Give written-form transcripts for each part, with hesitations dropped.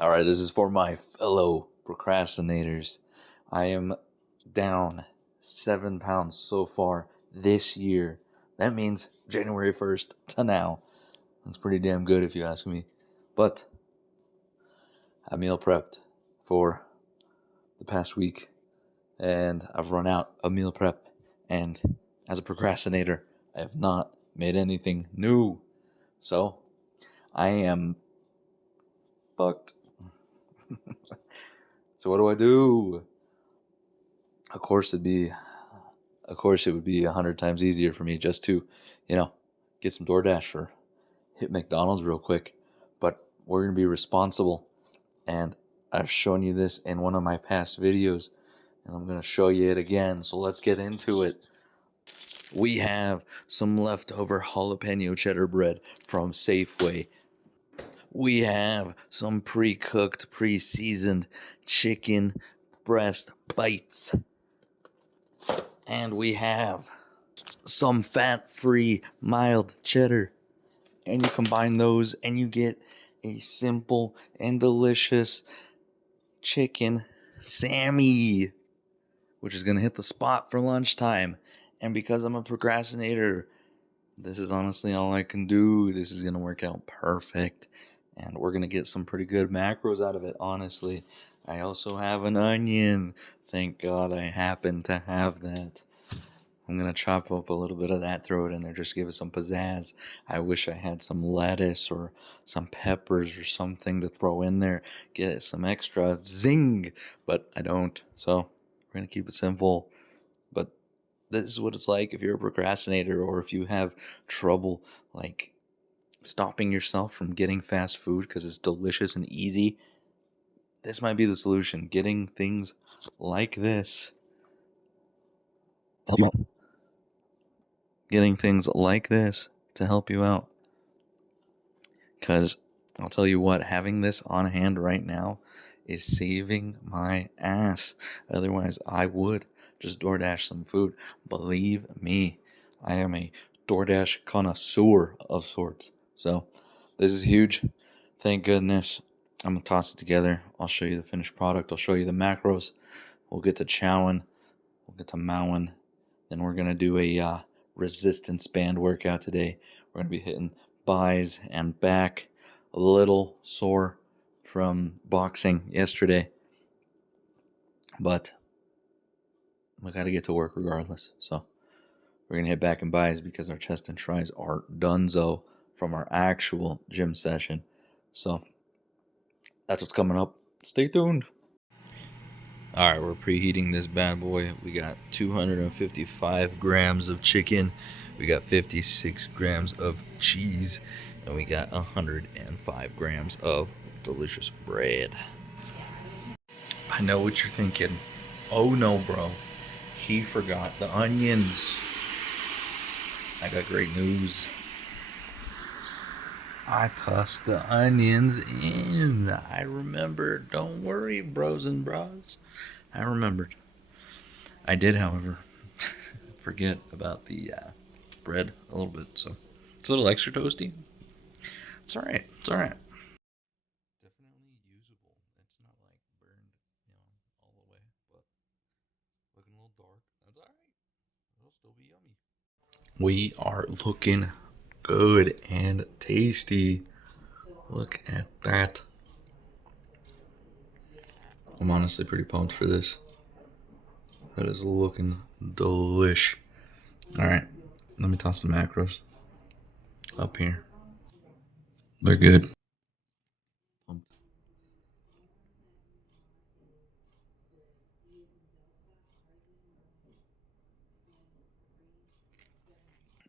All right, this is for my fellow procrastinators. I am down 7 pounds so far this year. That means January 1st to now. That's pretty damn good if you ask me. But I meal prepped for the past week and I've run out of meal prep. And as a procrastinator, I have not made anything new. So I am fucked. So what do I do? Of course it would be 100 times easier for me just to, get some DoorDash or hit McDonald's real quick. But we're gonna be responsible, and I've shown you this in one of my past videos, and I'm gonna show you it again. So let's get into it. We have some leftover jalapeno cheddar bread from Safeway. We have some pre-cooked, pre-seasoned chicken breast bites. And we have some fat-free mild cheddar. And you combine those and you get a simple and delicious chicken Sammy, which is going to hit the spot for lunchtime. And because I'm a procrastinator, this is honestly all I can do. This is going to work out perfect. And we're going to get some pretty good macros out of it, honestly. I also have an onion. Thank God I happen to have that. I'm going to chop up a little bit of that, throw it in there, just give it some pizzazz. I wish I had some lettuce or some peppers or something to throw in there, get it some extra zing, but I don't. So we're going to keep it simple. But this is what it's like if you're a procrastinator or if you have trouble like stopping yourself from getting fast food because it's delicious and easy. This might be the solution. Getting things like this. Getting things like this to help you out. Because I'll tell you what, having this on hand right now is saving my ass. Otherwise, I would just DoorDash some food. Believe me, I am a DoorDash connoisseur of sorts. So this is huge. Thank goodness. I'm going to toss it together. I'll show you the finished product. I'll show you the macros. We'll get to chowing. We'll get to mowing. Then we're going to do a resistance band workout today. We're going to be hitting buys and back. A little sore from boxing yesterday, but we got to get to work regardless. So we're going to hit back and buys because our chest and tries are donezo from our actual gym session. So that's what's coming up. Stay tuned. All right, we're preheating this bad boy. We got 255 grams of chicken. We got 56 grams of cheese. And we got 105 grams of delicious bread. I know what you're thinking. Oh no, bro. He forgot the onions. I got great news. I tossed the onions in. I remembered. Don't worry, bros and bras. I remembered. I did, however, forget about the bread a little bit, so it's a little extra toasty. It's all right. It's all right. Definitely usable. It's not like burned, all the way, but looking a little dark. That's all right. It'll still be yummy. We are looking good and tasty. Look at that. I'm honestly pretty pumped for this. That is looking delish. All right, let me toss the macros up here. They're good. Pumped.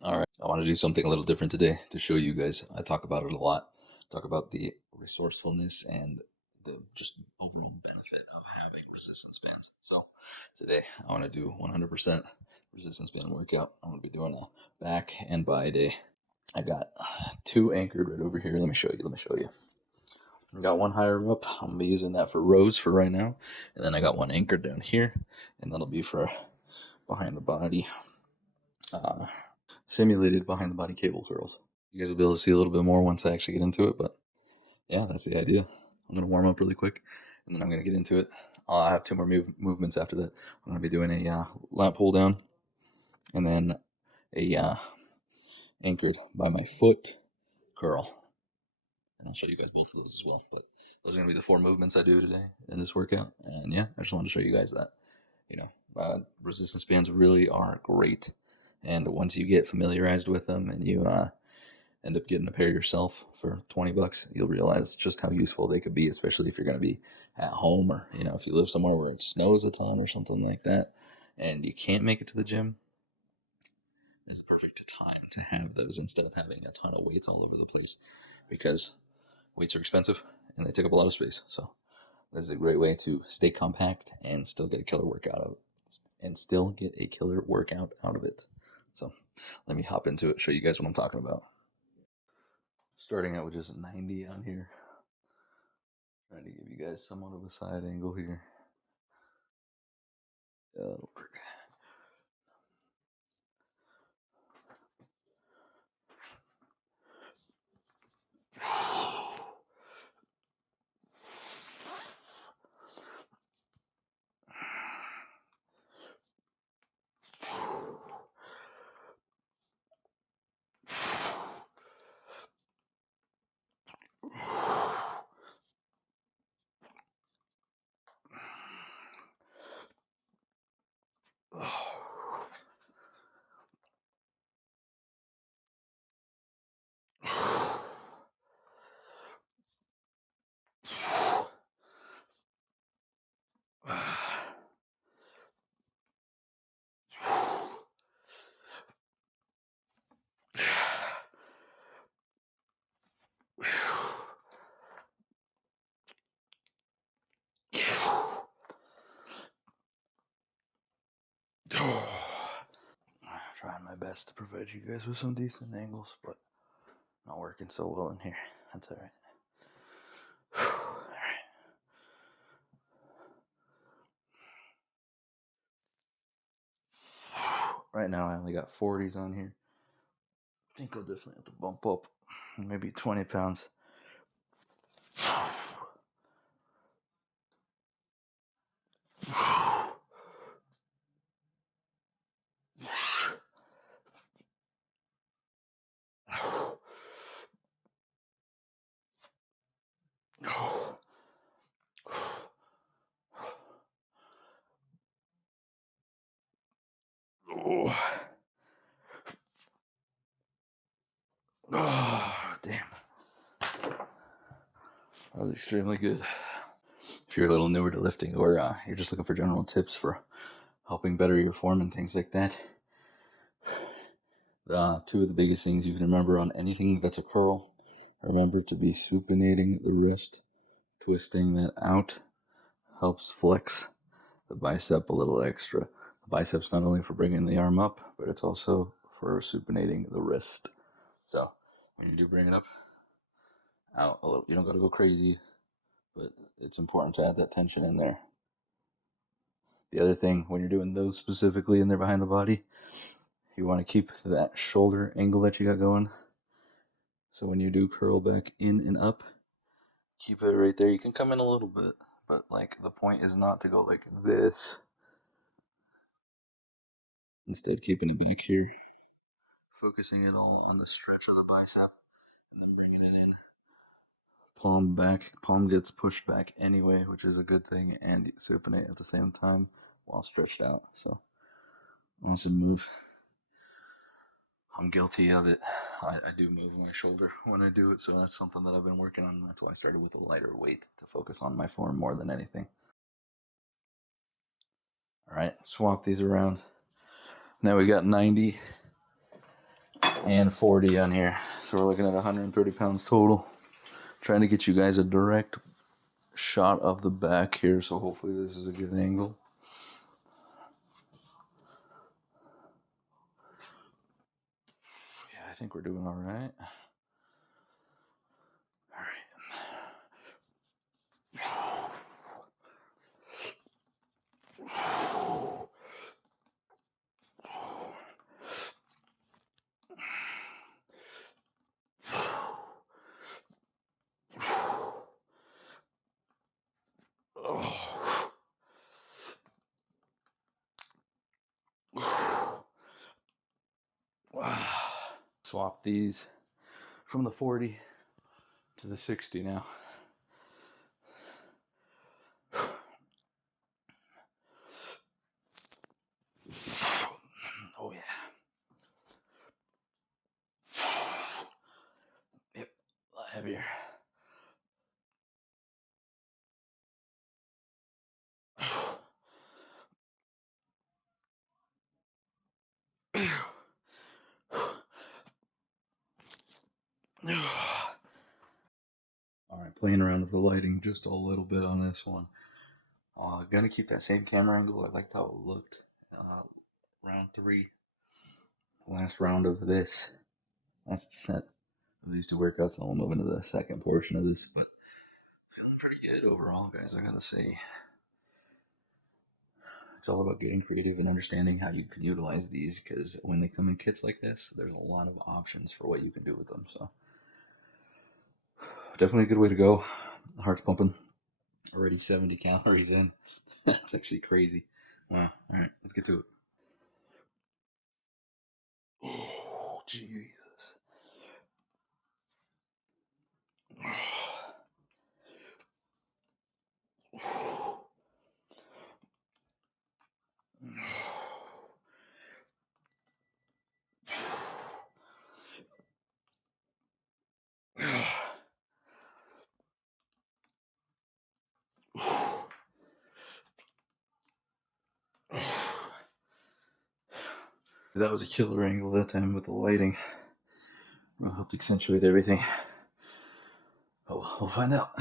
All right, I want to do something a little different today to show you guys. I talk about it a lot. Talk about the resourcefulness and the just overall benefit of having resistance bands. So today I want to do 100% resistance band workout. I'm going to be doing a back and bi day. I got two anchored right over here. Let me show you. I got one higher up. I'm going to be using that for rows for right now. And then I got one anchored down here. And that'll be for behind the body. Simulated behind the body cable curls. You guys will be able to see a little bit more once I actually get into it. But yeah, that's the idea. I'm going to warm up really quick, and then I'm going to get into it. I have two more movements after that. I'm going to be doing a lat pull down, and then a anchored by my foot curl. And I'll show you guys both of those as well. But those are going to be the four movements I do today in this workout. And yeah, I just wanted to show you guys that, resistance bands really are great. And once you get familiarized with them and you end up getting a pair yourself for $20, you'll realize just how useful they could be, especially if you're going to be at home, or if you live somewhere where it snows a ton or something like that and you can't make it to the gym. It's the perfect time to have those instead of having a ton of weights all over the place, because weights are expensive and they take up a lot of space. So this is a great way to stay compact and still get a killer workout out of it. So let me hop into it, show you guys what I'm talking about. Starting out with just 90 on here. Trying to give you guys somewhat of a side angle here. That'll work. Trying my best to provide you guys with some decent angles, but not working so well in here. That's alright. Alright. Right now I only got 40s on here. I think I'll definitely have to bump up maybe 20 pounds. Oh, damn. That was extremely good. If you're a little newer to lifting, or you're just looking for general tips for helping better your form and things like that, two of the biggest things you can remember on anything that's a curl: remember to be supinating the wrist. Twisting that out helps flex the bicep a little extra. The bicep's not only for bringing the arm up, but it's also for supinating the wrist. So when you do bring it up, out a little. You don't got to go crazy, but it's important to add that tension in there. The other thing, when you're doing those specifically in there behind the body, you want to keep that shoulder angle that you got going. So when you do curl back in and up, keep it right there. You can come in a little bit, but like the point is not to go like this. Instead, keeping it back here, focusing it all on the stretch of the bicep, and then bringing it in. Palm back, palm gets pushed back anyway, which is a good thing, and supinate at the same time while stretched out. So awesome move. I'm guilty of it. I do move my shoulder when I do it, so that's something that I've been working on. That's why I started with a lighter weight, to focus on my form more than anything. Alright, swap these around. Now we got 90 and 40 on here. So we're looking at 130 pounds total. Trying to get you guys a direct shot of the back here, so hopefully this is a good angle. Yeah, I think we're doing alright. swap these from the 40 to the 60 now. Oh yeah. Yep, a lot heavier. Alright, playing around with the lighting just a little bit on this one. Gonna keep that same camera angle. I liked how it looked. Round 3. Last round of this. Last set of these 2 workouts, and then we'll move into the second portion of this. But feeling pretty good overall, guys, I gotta say. It's all about getting creative and understanding how you can utilize these, because when they come in kits like this, there's a lot of options for what you can do with them. So definitely a good way to go. The heart's pumping. Already 70 calories in. That's actually crazy. Wow. All right, let's get to it. Oh, Jesus. That was a killer angle that time with the lighting. I helped accentuate everything. Oh, we'll find out.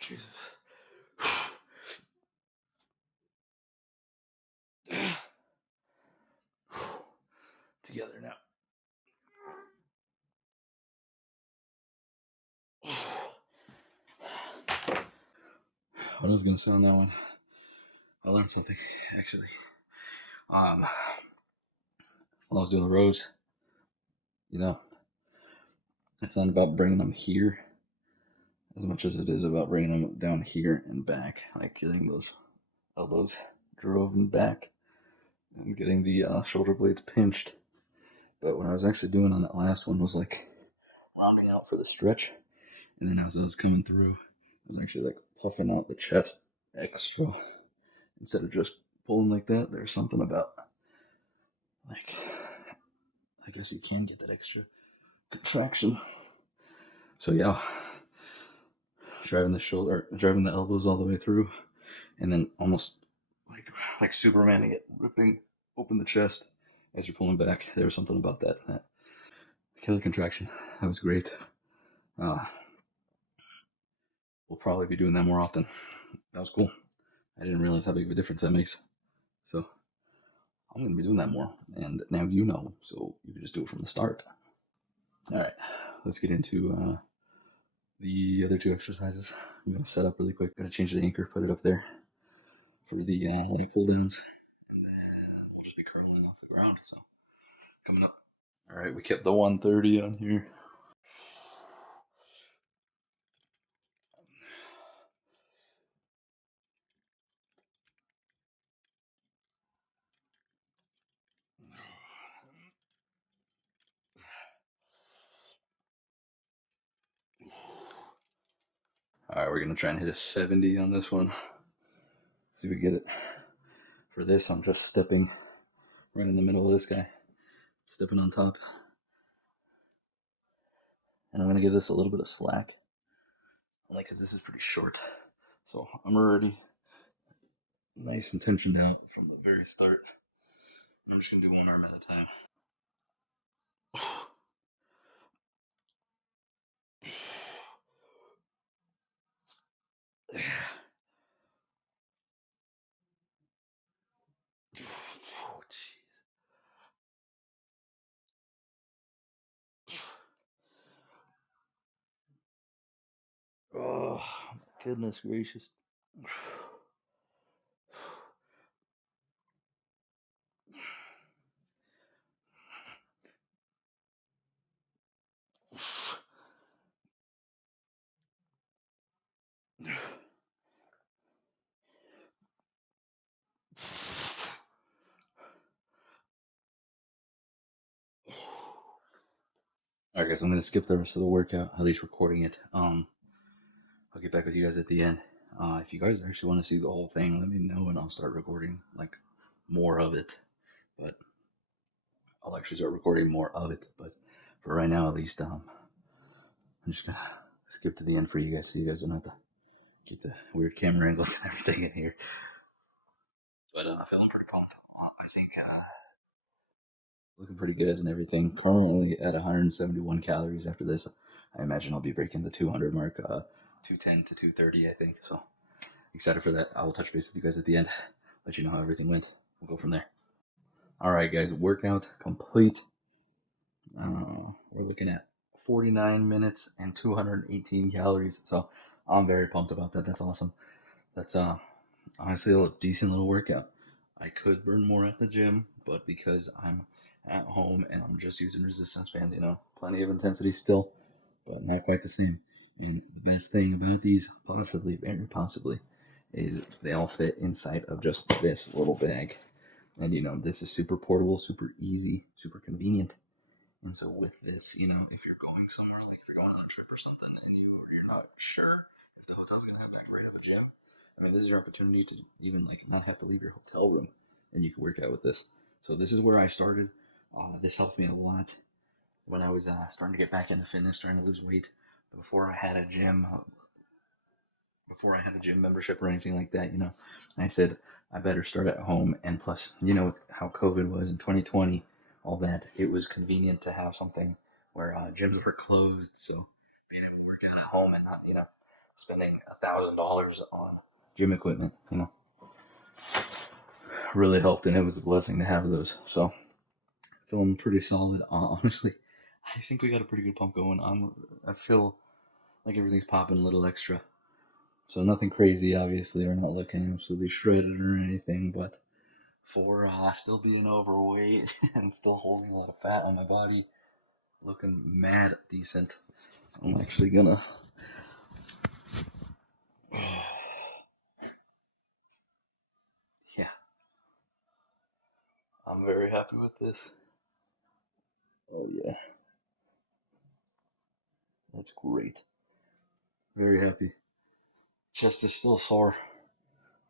Jesus. Together now. What I was gonna say on that one, I learned something actually. While I was doing the rows, you know, it's not about bringing them here as much as it is about bringing them down here and back, like getting those elbows driven back and getting the shoulder blades pinched. But what I was actually doing on that last one was like rounding out for the stretch, and then as I was coming through, I was actually like puffing out the chest extra instead of just pulling like that. There's something about like, I guess you can get that extra contraction. So yeah, driving the elbows all the way through, and then almost like Superman, it ripping open the chest as you're pulling back. There was something about that killer contraction. That was great. Uh, we'll probably be doing that more often. That was cool. I didn't realize how big of a difference that makes. So I'm going to be doing that more. And now you know, so you can just do it from the start. All right, let's get into the other 2 exercises. I'm going to set up really quick. Going to change the anchor, put it up there for the leg pull downs. And then we'll just be curling off the ground. So coming up. All right, we kept the 130 on here. All right, we're going to try and hit a 70 on this one. See if we get it. For this, I'm just stepping right in the middle of this guy, stepping on top. And I'm going to give this a little bit of slack, only because this is pretty short. So I'm already nice and tensioned out from the very start. I'm just going to do one arm at a time. Oh, jeez. Oh, Goodness gracious. Alright guys, I'm gonna skip the rest of the workout, at least recording it. I'll get back with you guys at the end. If you guys actually want to see the whole thing, let me know and I'll start recording like more of it. But I'll actually start recording more of it. But for right now, at least, I'm just gonna skip to the end for you guys, so you guys don't have to get the weird camera angles and everything in here. But feeling pretty pumped. I think looking pretty good and everything. Currently at 171 calories after this. I imagine I'll be breaking the 200 mark, 210 to 230, I think. So excited for that. I will touch base with you guys at the end, let you know how everything went. We'll go from there. All right, guys, workout complete. We're looking at 49 minutes and 218 calories. So I'm very pumped about that. That's awesome. That's honestly a decent little workout. I could burn more at the gym, but because I'm at home and I'm just using resistance bands, plenty of intensity still, but not quite the same. And the best thing about these, possibly, very possibly, is they all fit inside of just this little bag. And this is super portable, super easy, super convenient. And so with this, if you're going somewhere, like if you're going on a trip or something, and you're not sure if the hotel's gonna hook right up the gym, I mean, this is your opportunity to even like not have to leave your hotel room, and you can work out with this. So this is where I started. This helped me a lot when I was starting to get back into fitness, trying to lose weight. Before I had a gym, before I had a gym membership or anything like that, I said I better start at home. And plus, with how COVID was in 2020, all that, it was convenient to have something where gyms were closed. So being able to work out at home and not, spending $1,000 on gym equipment, really helped. And it was a blessing to have those. So feeling pretty solid. Honestly, I think we got a pretty good pump going. I feel like everything's popping a little extra. So nothing crazy, obviously. We're not looking absolutely shredded or anything, but for still being overweight and still holding a lot of fat on my body, looking mad decent. I'm actually gonna. Yeah, I'm very happy with this. Oh yeah, that's great. Very happy. Chest is still sore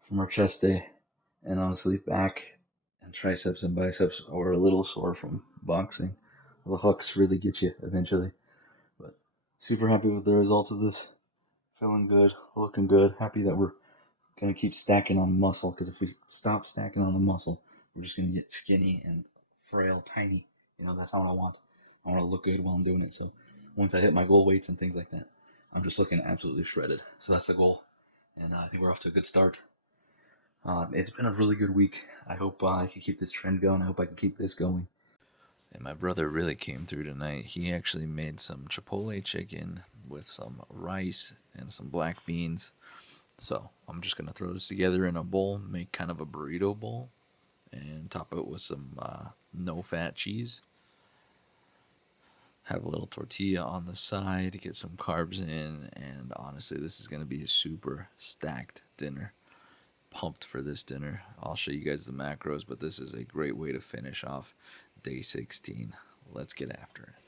from our chest day, and honestly, back and triceps and biceps are a little sore from boxing. The hooks really get you eventually, but super happy with the results of this. Feeling good, looking good. Happy that we're gonna keep stacking on muscle, because if we stop stacking on the muscle, we're just gonna get skinny and frail, tiny. That's not what I want. I want to look good while I'm doing it. So once I hit my goal weights and things like that, I'm just looking absolutely shredded. So that's the goal, and I think we're off to a good start. It's been a really good week. I hope I can keep this trend going. I hope I can keep this going. And my brother really came through tonight. He actually made some chipotle chicken with some rice and some black beans. So I'm just going to throw this together in a bowl, make kind of a burrito bowl, and top it with some no fat cheese. Have a little tortilla on the side to get some carbs in. And honestly, this is going to be a super stacked dinner. Pumped for this dinner. I'll show you guys the macros, but this is a great way to finish off day 16. Let's get after it.